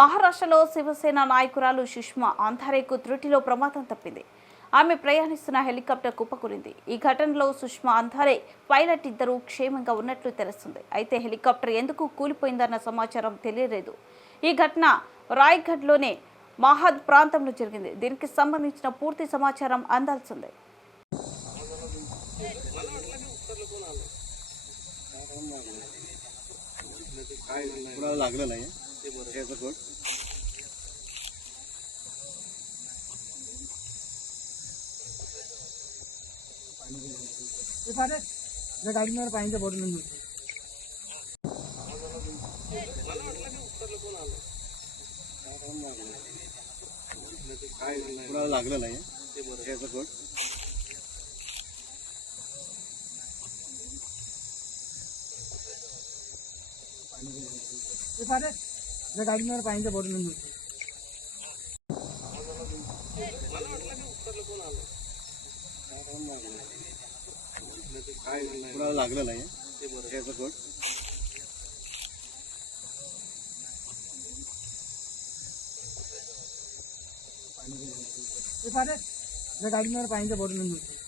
మహారాష్ట్రలో శివసేన నాయకురాలు సుష్మా అంధారేకు త్రుటిలో ప్రమాదం తప్పింది. ఆమె ప్రయాణిస్తున్న హెలికాప్టర్ కుప్పకూలింది. ఈ ఘటనలో సుష్మా అంధారే, పైలట్ ఇద్దరు క్షేమంగా ఉన్నట్లు తెలుస్తుంది. అయితే హెలికాప్టర్ ఎందుకు కూలిపోయిందన్న సమాచారం తెలియలేదు. ఈ ఘటన రాయ్గఢ్లోని మహద్ ప్రాంతంలో జరిగింది. దీనికి సంబంధించిన పూర్తి సమాచారం అందాల్సిందే. गाड़ी में पानी बोट लागलेलं आहे गाड़ी में पानी बोट लागलेलं आहे गाड़ी में पानी बोट